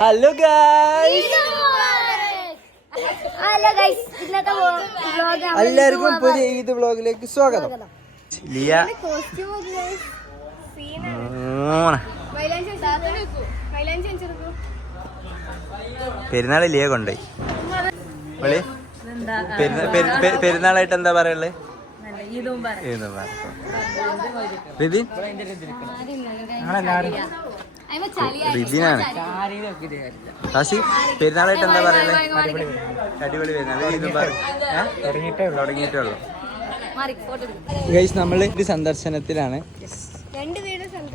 Hello guys, എല്ലാവർക്കും പുതിയ ഈദ് വ്ലോഗിലേക്ക് സ്വാഗതം. ലിയ പെരുന്നാള് ലിയ കൊണ്ടുപോയി. പെരുന്നാളായിട്ട് എന്താ പറയുള്ളത്? റിദിനാണ്. പെരുന്നാളായിട്ട് എന്താ പറയുള്ളത്? അടിപൊളി പെരുന്നാൾ. തുടങ്ങിയിട്ടുള്ളൂ ഗൈസ്. നമ്മൾ ഒരു സന്ദർശനത്തിലാണ്.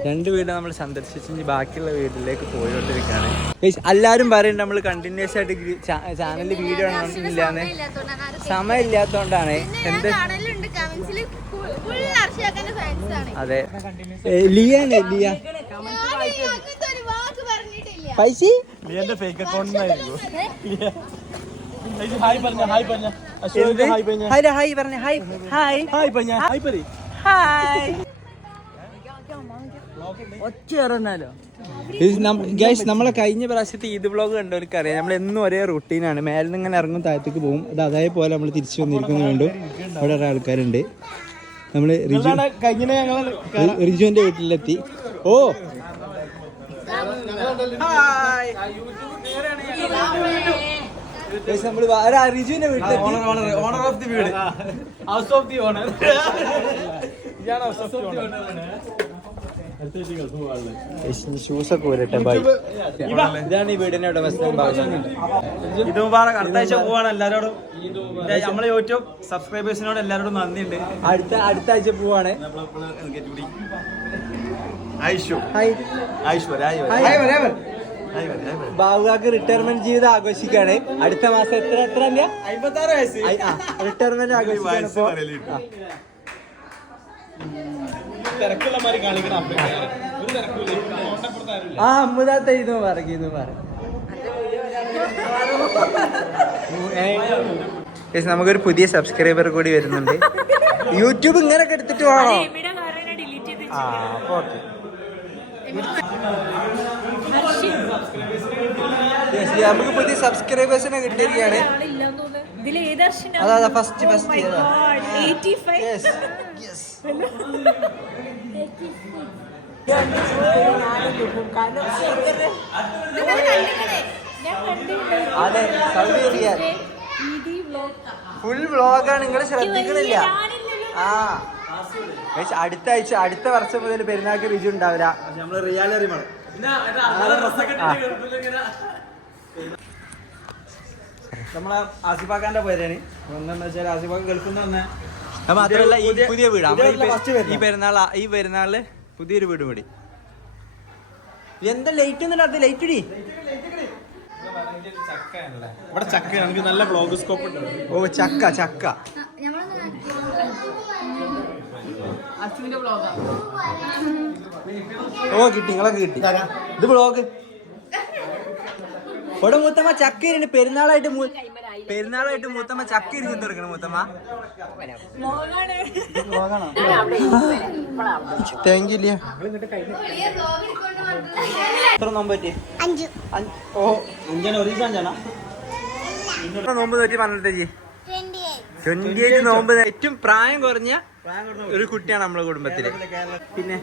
രണ്ട് വീട് നമ്മൾ സന്ദർശിച്ച് ബാക്കിയുള്ള വീട്ടിലേക്ക് പോയിക്കൊണ്ടിരിക്കുകയാണ് ഗൈസ്. എല്ലാവരും പറയുന്നുണ്ട് നമ്മൾ കണ്ടിന്യൂസ് ആയിട്ട് ചാനലിൽ വീഡിയോ ഇല്ലാന്ന്. സമയം ഇല്ലാത്തോണ്ടാണ്. എന്ത് അതെ, ലിയാണ് ലിയ പൈസ ഫേക്ക് അക്കൗണ്ട്. നമ്മളെ കഴിഞ്ഞ പ്രാവശ്യത്തെ ഈദ് വ്ലോഗ് കണ്ടവർക്ക് അറിയാം. നമ്മൾ എന്നും ഒരേ റൂട്ടീനാണ്. മേലിൽ നിന്ന് ഇങ്ങനെ ഇറങ്ങും, താഴത്തേക്ക് പോകും. അത് അതേപോലെ നമ്മൾ തിരിച്ചു വന്നിരിക്കുന്നത് കണ്ടു. അവിടെ ഒരാൾ ആൾക്കാരുണ്ട്. നമ്മള് റിജുവിന്റെ വീട്ടിലെത്തി. ഓ നമ്മള് റിജുവിന്റെ വീട്ടിലെത്തി. ഷൂസൊക്കെ ഊരട്ടെ. ബൈ. ഇതാണ് ഈ വീടിന്റെ ഉടമസ്ഥൻ. ഇത് മുബാറക്. അടുത്ത ആഴ്ച പോവാണ്. എല്ലാരോടും നമ്മളെ യൂട്യൂബ് സബ്സ്ക്രൈബേഴ്സിനോട് എല്ലാരോടും നന്ദിയുണ്ട്. അടുത്ത ആഴ്ച പോവാണ്. ബാബുകാക്ക് റിട്ടയർമെന്റ് ജീവിതം ആഘോഷിക്കാണ്. അടുത്ത മാസം എത്ര 56 വയസ്സ് റിട്ടയർമെന്റ് ആഘോഷിക്കാണ്. അമ്മദാത്ത ഇതും പറയും. നമുക്കൊരു പുതിയ സബ്സ്ക്രൈബർ കൂടി വരുന്നുണ്ട്. യൂട്യൂബ് ഇങ്ങനെയൊക്കെ എടുത്തിട്ട് വേണോ? നമുക്ക് പുതിയ സബ്സ്ക്രൈബേഴ്സിനെ കിട്ടിയിരിക്കുകയാണ്. അതാ ഫസ്റ്റ് അതെ, സൗദി അറിയാൻ ഫുൾ വ്ളോഗാണ്. നിങ്ങൾ ശ്രദ്ധിക്കണില്ല. അടുത്ത വർഷം മുതൽ പെരുന്നാൾക്ക് രുചി ഉണ്ടാവില്ല. നമ്മള് റിയാലി നമ്മളെ ആസിഫാക്കാന്റെ പേരാണ്. എന്താണെന്ന് വെച്ചാൽ ആസിഫാക്ക് ഗൾഫിൽ നിന്ന് വന്ന മാത്രല്ല ഈ പുതിയ വീട് ഈ പെരുന്നാളില് പുതിയൊരു വീട് കൂടി. എന്താ ലൈറ്റ് ഒന്നും അത് ലൈറ്റ് ഇടി. ഇവിടെ ചക്ക നമുക്ക് നല്ല വ്ളോഗ് സ്കോപ്പ് ഉണ്ട്. ഓ ചക്ക ഓ കിട്ടി, നിങ്ങളൊക്കെ കിട്ടി. ഇത് വ്ളോഗ്. ഇവിടെ മൂത്തമ്മ ചക്ക ഇരുന്ന് പെരുന്നാളായിട്ട് മൂത്തമ്മ ചക്ക ഇരിക്കും തുറക്കണം. മൂത്തമ്മ താങ്ക് യു. എത്ര നോമ്പ് പറ്റി? നോമ്പ് പറ്റി പറഞ്ഞിട്ടേ 28 നോമ്പ്. ഏറ്റവും പ്രായം കുറഞ്ഞ ഒരു കുട്ടിയാണ് നമ്മളെ കുടുംബത്തില്. പിന്നെ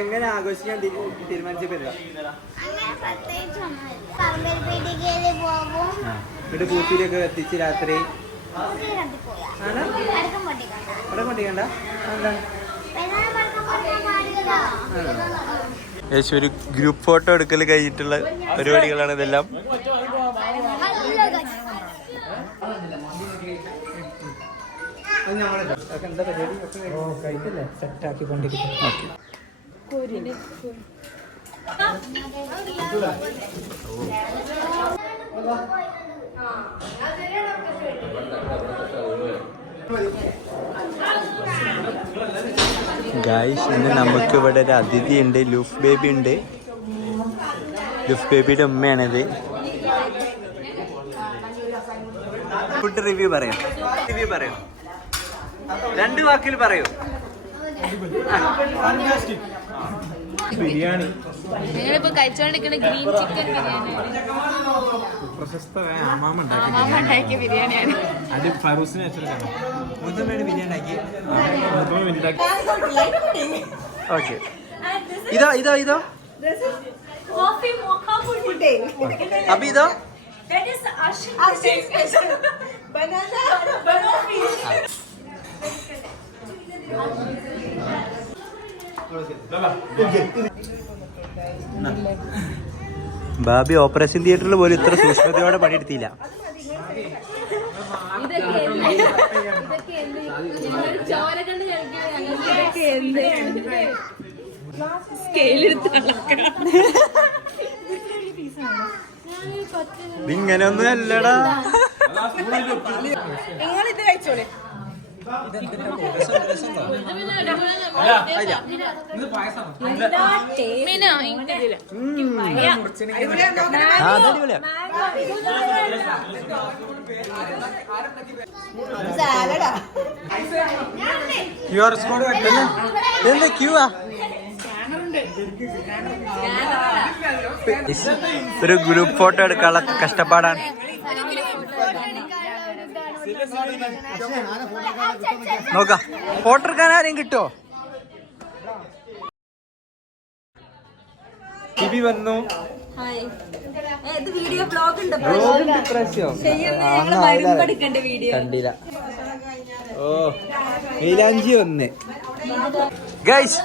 എങ്ങനെ ആഘോഷിക്കാൻ തീരുമാനിച്ച പെരുന്നാൾ? ഇവിടെ കൂത്തിരിയൊക്കെ എത്തിച്ച് രാത്രി അവിടെ കൊണ്ടിക്കണ്ട. ഒരു ഗ്രൂപ്പ് ഫോട്ടോ എടുക്കൽ കഴിഞ്ഞിട്ടുള്ള പരിപാടികളാണ് ഇതെല്ലാം. എന്താ പരിപാടി? കഴിഞ്ഞല്ലേ? സെറ്റാക്കിക്കൊണ്ടിരിക്കുന്നു. ഗായ്സ്, ഇന്ന് നമുക്ക് ഇവിടെ ഒരു അതിഥി ഉണ്ട്. ലൂഫ് ബേബി ഉണ്ട്. ലൂഫ് ബേബിയുടെ ഉമ്മയാണിത്. ഫുഡ് റിവ്യൂ പറയാം. 2 വാക്കിൽ പറയൂ. ബിരിയാണി നിങ്ങളിപ്പോ കഴിച്ചോണ്ടിരിക്കുന്ന ഗ്രീൻ ചിക്കൻ ബിരിയാണി പ്രശസ്തമായ അമ്മാമ ഉണ്ടാക്കിയ ബിരിയാണിയാണ്. അത് ഫറൂസിനെ ബിരിയാണി ഓക്കെ ഇതോ Coffee mocha pudding. അപ്പൊ ഇതോ That is Ashin special. Banana banoffee. Babi operation തിയേറ്ററിൽ പോലും ഇത്ര സൂക്ഷ്മതയോടെ പണിയെടുത്തില്ല. ഇങ്ങനെയൊന്നും അല്ലടാ. നിങ്ങളിത് കഴിച്ചോളെ. എന്താ ക്യൂവാ? ഒരു ഗ്രൂപ്പ് ഫോട്ടോ എടുക്കാനുള്ള കഷ്ടപ്പാടാണ്. നോക്കാം ഫോട്ടോ എടുക്കാൻ ആരെയും കിട്ടോ? ടിവി വന്നു. വീഡിയോ ബ്ലോഗ് ഉണ്ട്. കണ്ടില്ല. ഓ മൈലാഞ്ചി ഒന്ന് ഗൈസ്,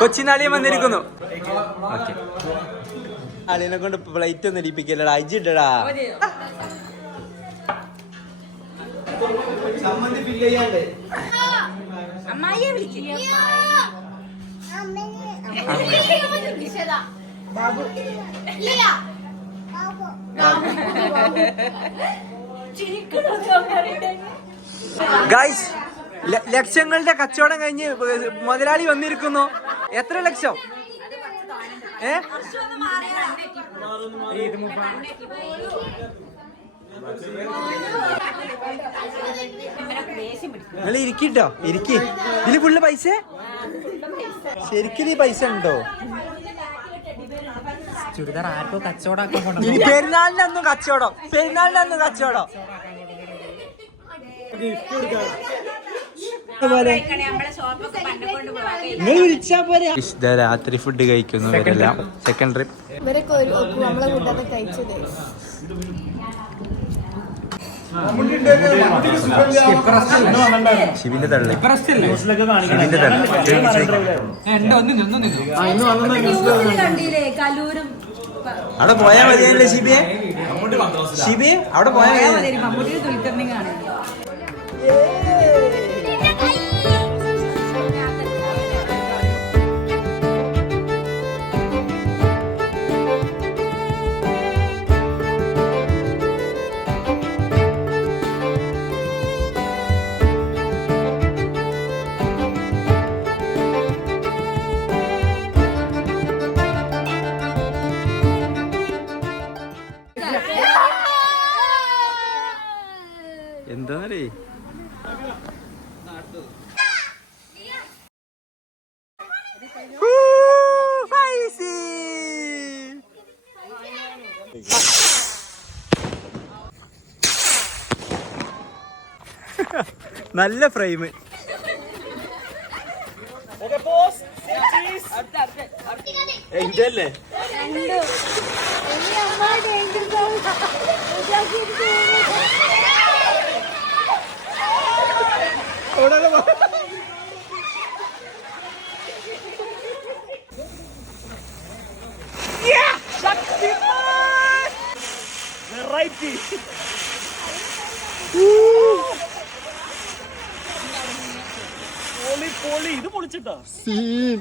കൊച്ചിനാളിയും വന്നിരിക്കുന്നു. ഓക്കെ, അളിയനെ കൊണ്ട് പ്ലേറ്റ് ഒന്നും ഇടിപ്പിക്കല്ലടാ, അജിടടാ. അമ്മായിയെ വിളിക്കും. ബാബു ഗൈസ്, ലക്ഷങ്ങളുടെ കച്ചവടം കഴിഞ്ഞ് മുതലാളി വന്നിരിക്കുന്നു. എത്ര ലക്ഷം? നിങ്ങൾ ഇരിക്കട്ടോ, ഇരിക്കി. ഇതില് ഫുള്ള് പൈസ ശരിക്കും ഈ പൈസ ഉണ്ടോ? ചുരിദാർ ആർക്കോ കച്ചവടം. പെരുന്നാളിന്റെ അന്നും കച്ചവടം, പെരുന്നാളിന്റെ അന്നും കച്ചവടം. നിങ്ങൾ വിളിച്ചാ പോരാ. രാത്രി ഫുഡ് കഴിക്കുന്നവരെല്ലാം സെക്കൻഡ് ട്രിപ്പ്. ശിവിന്റെ തള്ളി, ശിവിന്റെ കലൂരും അവിടെ പോയാ മതിയല്ലേ ഷിബിയെ? ഷിബിയെ അവിടെ പോയാ മതി. മമ്മൂട്ടി ദുൽഖറിനെ കാണാൻ. എന്താണേ നല്ല ഫ്രെയിം. എന്തല്ലേ ഇത് പൊളിച്ചിട്ടാ സീൻ.